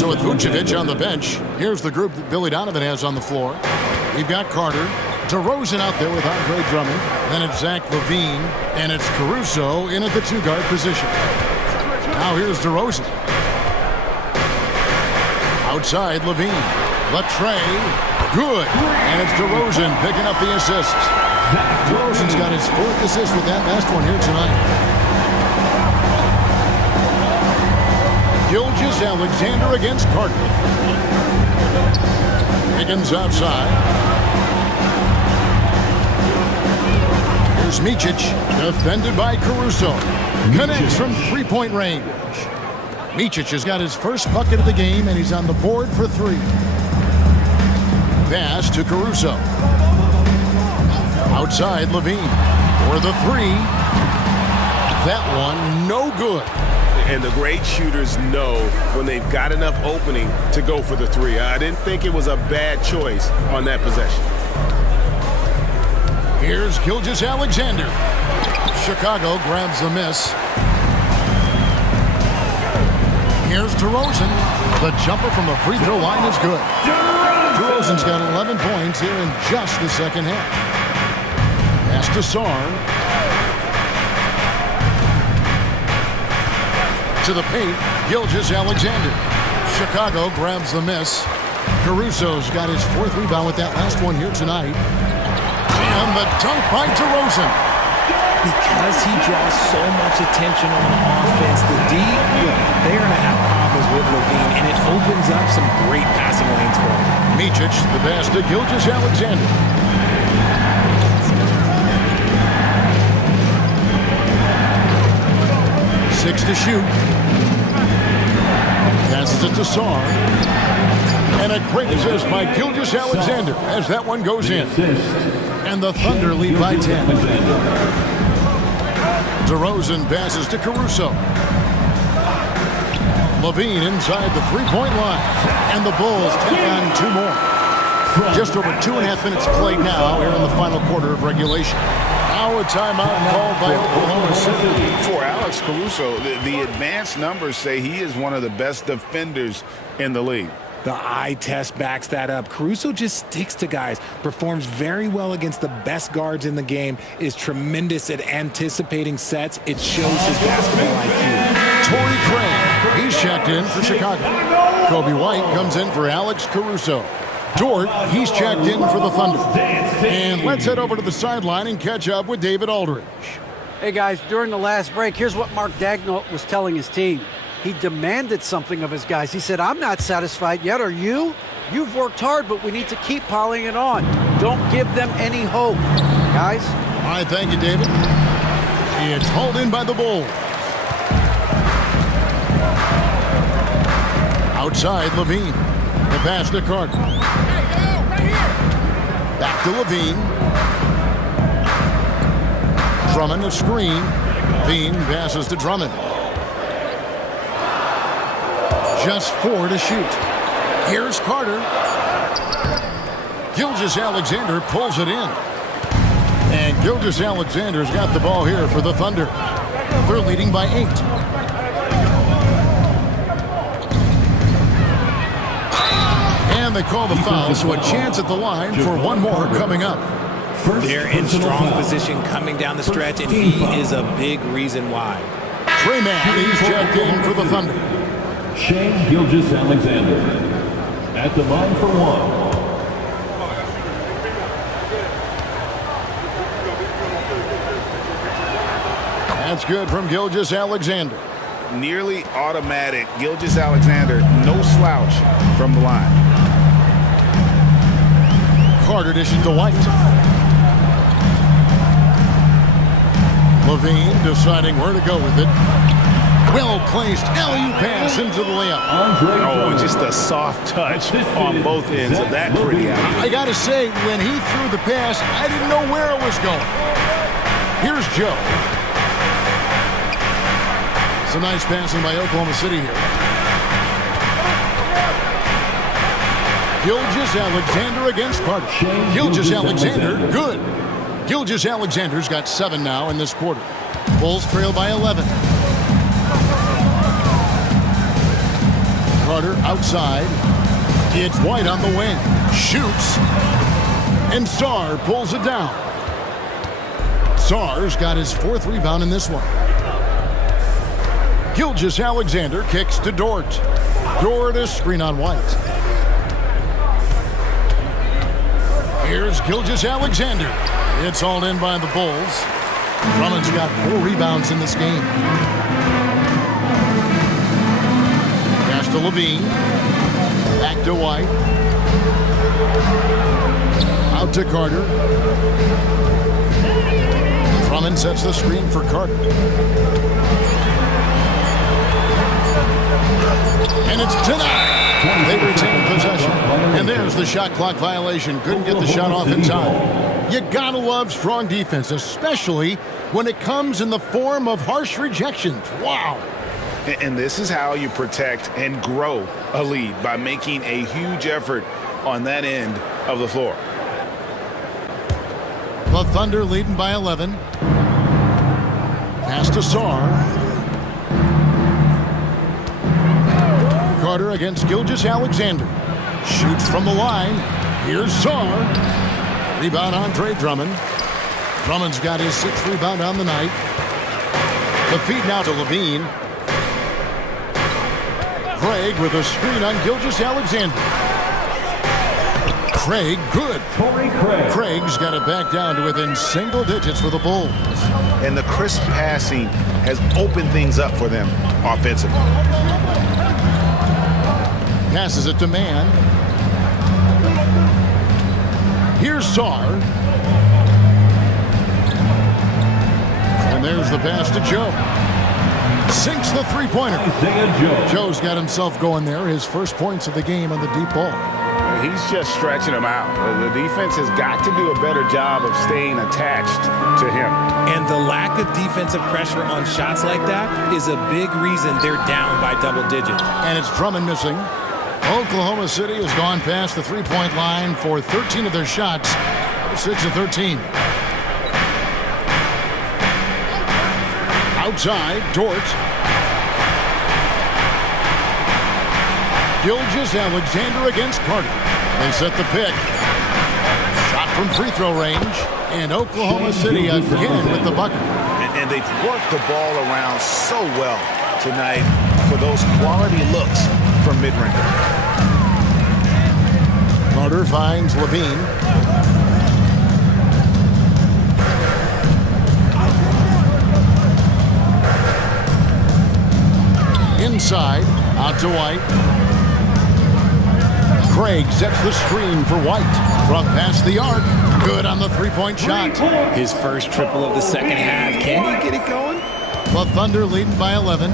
So with Vucevic on the bench, here's the group that Billy Donovan has on the floor. We've got Carter, DeRozan out there with Andre Drummond, then it's Zach LaVine, and it's Caruso in at the 2-guard position. Now here's DeRozan. Outside, LaVine. Latrey, good. And it's DeRozan picking up the assists. DeRozan's got his 4th assist with that last one here tonight. Gilgeous-Alexander against Carter. Higgins outside. Here's Micic, defended by Caruso. Connects from 3-point range. Micic has got his first bucket of the game, and he's on the board for 3. Pass to Caruso. Outside, LaVine for the 3. That one, no good. And the great shooters know when they've got enough opening to go for the 3. I didn't think it was a bad choice on that possession. Here's Gilgeous-Alexander. Chicago grabs the miss. Here's DeRozan. The jumper from the free throw line is good. DeRozan's got 11 points here in just the second half. Pass to Sarn. To the paint, Gilgeous-Alexander. Chicago grabs the miss. Caruso's got his 4th rebound with that last one here tonight. And the dunk by DeRozan. Because he draws so much attention on offense, the D, they're going to have problems with LaVine, and it opens up some great passing lanes for him. Micic, the pass to Gilgeous-Alexander. 6 to shoot. Passes it to Sarn. And a great assist by Gilgeous-Alexander as that one goes in. And the Thunder lead by 10. DeRozan passes to Caruso. LaVine inside the 3-point line. And the Bulls take on 2 more. Just over 2.5 minutes played now here in the final quarter of regulation. Now a timeout called by Oklahoma City. For Alex Caruso, the advanced numbers say he is one of the best defenders in the league. The eye test backs that up. Caruso just sticks to guys, performs very well against the best guards in the game, is tremendous at anticipating sets. It shows his basketball IQ. Torrey Craig, he's checked in for Chicago. Kobe White comes in for Alex Caruso. Dort, he's checked in for the Thunder. And let's head over to the sideline and catch up with David Aldridge. Hey guys, during the last break, here's what Mark Daigneault was telling his team. He demanded something of his guys. He said, I'm not satisfied yet, are you? You've worked hard, but we need to keep piling it on. Don't give them any hope. Guys? All right, thank you, David. It's hauled in by the Bulls. Outside, LaVine. The pass to Carter. Back to LaVine. Drummond a screen. LaVine passes to Drummond. Just 4 to shoot. Here's Carter. Gilgeous-Alexander pulls it in. And Gilgeous-Alexander's got the ball here for the Thunder. They're leading by 8. And they call the foul, so a chance at the line for one more coming up. They're in strong position coming down the stretch, and he is a big reason why. Trey Mann, he's checked in for the Thunder. Shane Gilgeous-Alexander at the line for 1. That's good from Gilgeous-Alexander. Nearly automatic. Gilgeous-Alexander, no slouch from the line. Carter dishes to White. LaVine deciding where to go with it. Well-placed alley-oop pass into the layup. Oh, just just a soft touch on both ends of that pretty alley. I got to say, when he threw the pass, I didn't know where it was going. Here's Joe. Some nice passing by Oklahoma City here. Gilgeous-Alexander against Carter. Gilgeous-Alexander, good. Gilgeous-Alexander's got 7 now in this quarter. Bulls trail by 11. Carter outside. It's White on the wing. Shoots. And Sarr pulls it down. Sarr's got his 4th rebound in this one. Gilgeous-Alexander kicks to Dort. Dort a screen on White. Here's Gilgeous-Alexander. It's hauled in by the Bulls. Drummond's got 4 rebounds in this game. Pass to Levine. Back to White. Out to Carter. Drummond sets the screen for Carter. And it's denied. They retain possession. And there's the shot clock violation. Couldn't get the shot off in time. You gotta love strong defense, especially when it comes in the form of harsh rejections. Wow. And this is how you protect and grow a lead, by making a huge effort on that end of the floor. The Thunder leading by 11. Pass to Sarr. Carter against Gilgeous-Alexander. Shoots from the line. Here's Sarr. Rebound Andre Drummond. Drummond's got his 6th rebound on the night. The feed now to Levine. Craig with a screen on Gilgeous-Alexander. Craig, good. Craig's got it back down to within single digits for the Bulls. And the crisp passing has opened things up for them offensively. Passes it to Mann. Here's Sarr. And there's the pass to Joe. Sinks the three-pointer. Joe's got himself going there. His first points of the game on the deep ball. He's just stretching them out. The defense has got to do a better job of staying attached to him. And the lack of defensive pressure on shots like that is a big reason they're down by double digits. And it's Drummond missing. Oklahoma City has gone past the three-point line for 13 of their shots. 6 of 13. Outside, Dort. Gilgeous-Alexander against Carter. They set the pick. Shot from free throw range. And Oklahoma City again with the bucket. And they've worked the ball around so well tonight for those quality looks from mid-range. Carter finds Levine. Inside, out to White. Craig sets the screen for White. From past the arc. Good on the three-point shot. His first triple of the second half. Can he get it going? The Thunder leading by 11.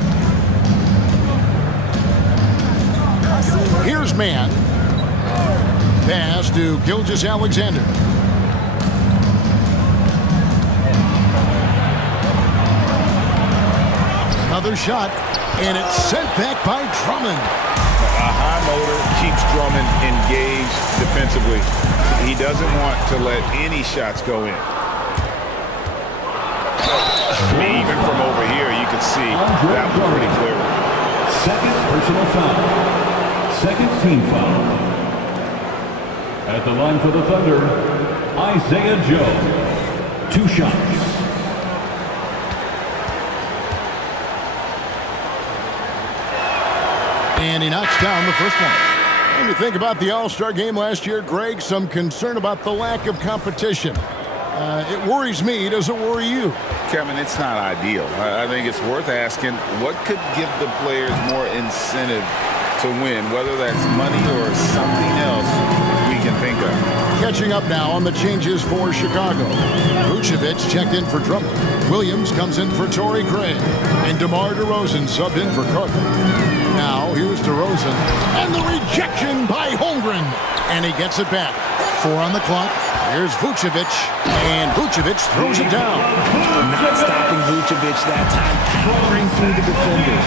Here's Mann. Pass to Gilgeous-Alexander. Another shot, and it's sent back by Drummond. A high motor keeps Drummond engaged defensively. He doesn't want to let any shots go in. Even from over here, you can see that one pretty clearly. Second personal foul. Second team foul. At the line for the Thunder, Isaiah Joe. 2 shots. And he knocks down the first one. When you think about the All-Star game last year, Greg, some concern about the lack of competition. It worries me. Does it worry you? Kevin, it's not ideal. I think it's worth asking what could give the players more incentive to win, whether that's money or something else. We can think of. Catching up now on the changes for Chicago. Vucevic checked in for Drummond. Williams comes in for Torrey Craig. And DeMar DeRozan subbed in for Cook. Now here's DeRozan. And the rejection by Holmgren. And he gets it back. 4 on the clock. Here's Vucevic. And Vucevic throws it down. Not stopping Vucevic that time, powering through the defenders.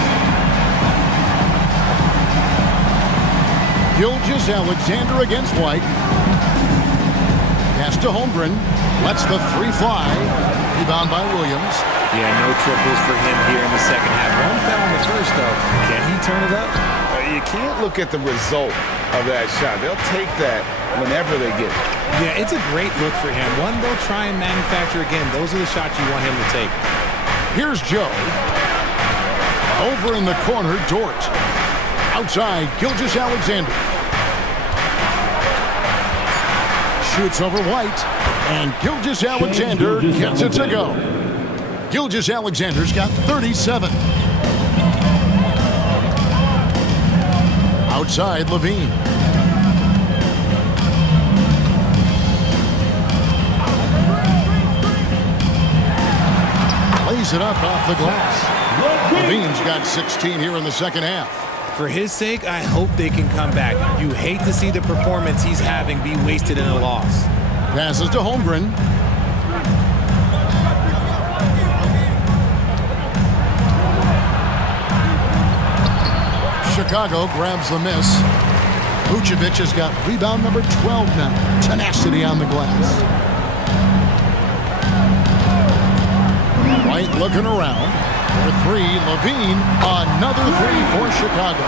Gilgeous-Alexander against White. Pass to Holmgren. Lets the 3 fly. Rebound by Williams. Yeah, no triples for him here in the second half. One foul in the first, though. Can he turn it up? You can't look at the result of that shot. They'll take that whenever they get it. Yeah, it's a great look for him. One they'll try and manufacture again. Those are the shots you want him to take. Here's Joe. Over in the corner, Dort. Outside, Gilgeous-Alexander. Shoots over White. And Gilgeous-Alexander gets it to go. Gilgeous-Alexander's got 37. Outside, Levine. Lays it up off the glass. Levine's got 16 here in the second half. For his sake, I hope they can come back. You hate to see the performance he's having be wasted in a loss. Passes to Holmgren. Chicago grabs the miss. Vucevic has got rebound number 12 now. Tenacity on the glass. White looking around. For 3, Levine. Another 3 for Chicago.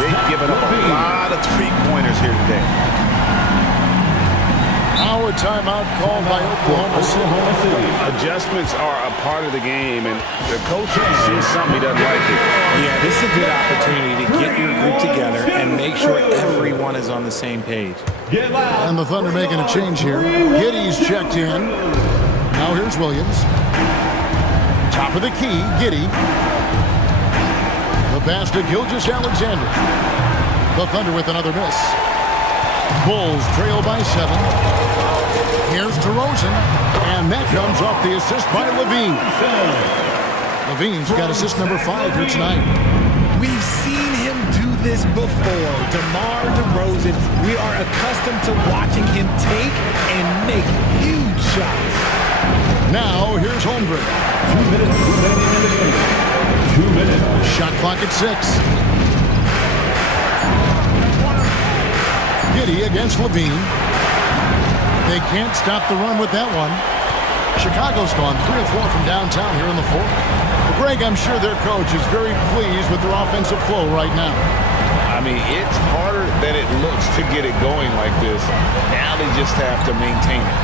They've given up a lot of three-pointers here today. Now a timeout called by Oklahoma City. Adjustments are a part of the game, and the coach sees something he doesn't like here. Yeah, this is a good opportunity to get your group together and make sure everyone is on the same page. And the Thunder making a change here. Giddey's checked in. Now here's Williams. Top of the key, Giddey. The pass to Gilgeous-Alexander. The Thunder with another miss. Bulls trail by 7. Here's DeRozan. And that comes off the assist by Levine. Levine's got assist number 5 here tonight. We've seen him do this before. DeMar DeRozan, we are accustomed to watching him take and make huge shots. Now, here's Holmgren. 2 minutes remaining in the game. 2 minutes. Shot clock at 6. Giddey against Levine. They can't stop the run with that one. Chicago's gone 3 or 4 from downtown here in the 4th. Well, Greg, I'm sure their coach is very pleased with their offensive flow right now. I mean, it's harder than it looks to get it going like this. Now they just have to maintain it.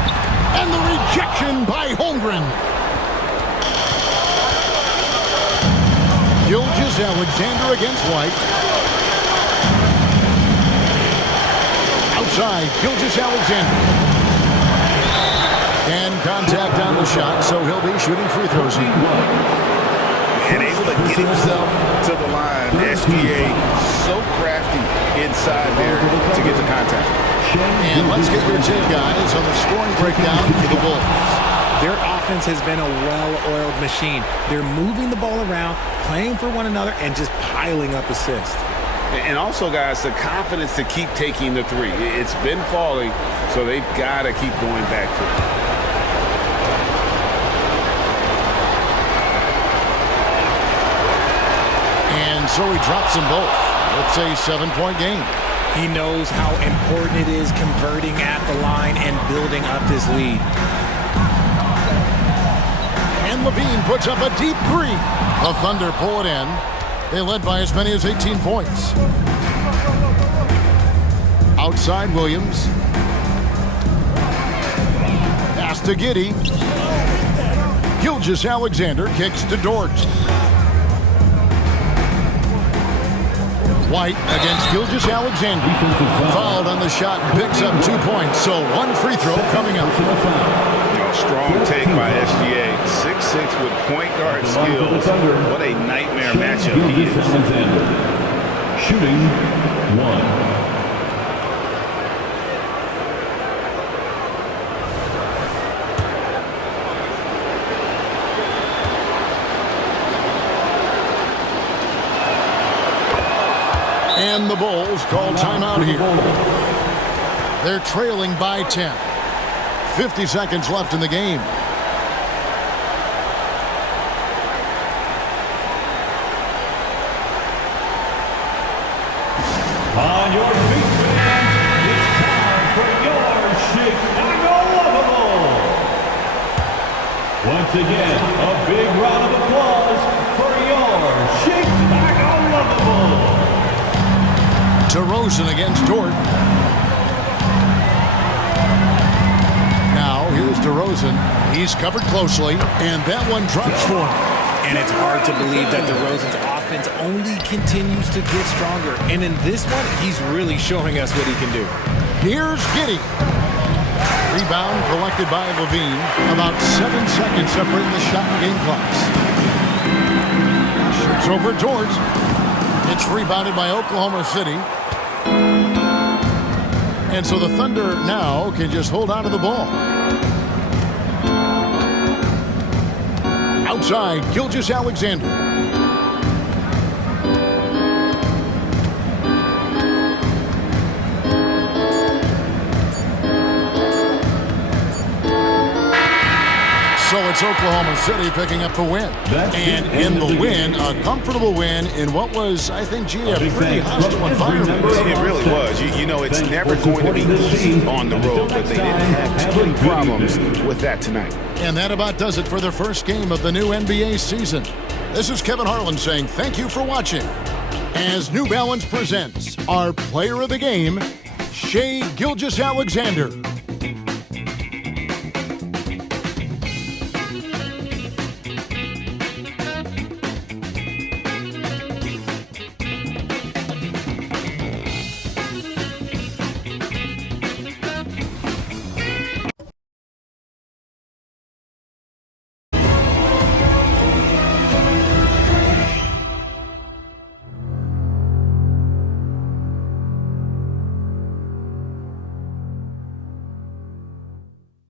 And the rejection by Holmgren. Gilgeous-Alexander against White. Outside, Gilgeous-Alexander. And contact on the shot, so he'll be shooting free throws here. And able to get himself to the line. SGA so crafty inside there to get the contact. And let's get your take, guys, on the scoring breakdown for the Bulls. Their offense has been a well-oiled machine. They're moving the ball around, playing for one another, and just piling up assists. And also, guys, the confidence to keep taking the 3. It's been falling, so they've got to keep going back to it. And so he drops them both. It's a 7-point game. He knows how important it is converting at the line and building up this lead. And Levine puts up a deep 3. The Thunder pull it in. They led by as many as 18 points. Outside, Williams. Pass to Giddey. Gilgeous-Alexander kicks to Dort. White against Gilgeous-Alexander. Fouled on the shot and picks up 2 points. So 1 free throw coming up. Strong take by SGA. 6'6" with point guard skills. What a nightmare matchup he is. Shooting 1. has called timeout here. They're trailing by 10. 50 seconds left in the game. On your feet, fans, it's time for your Chicago Lovable. Once again, a big round of applause for your Chicago Lovable. DeRozan against Dort. Now, here's DeRozan. He's covered closely, and that one drops for him. And it's hard to believe that DeRozan's offense only continues to get stronger. And in this one, he's really showing us what he can do. Here's Giddey. Rebound collected by Levine. About 7 seconds separating the shot and game clocks. Shoots over Dort. It's rebounded by Oklahoma City. And so the Thunder now can just hold on to the ball. Outside, Gilgeous-Alexander. So it's Oklahoma City picking up the win. And in the win, a comfortable win in what was, I think, a pretty hostile environment. It really was. You know, it's never going to be easy on the road, but they didn't have too many problems with that tonight. And that about does it for the first game of the new NBA season. This is Kevin Harlan saying thank you for watching. As New Balance presents our player of the game, Shai Gilgeous-Alexander.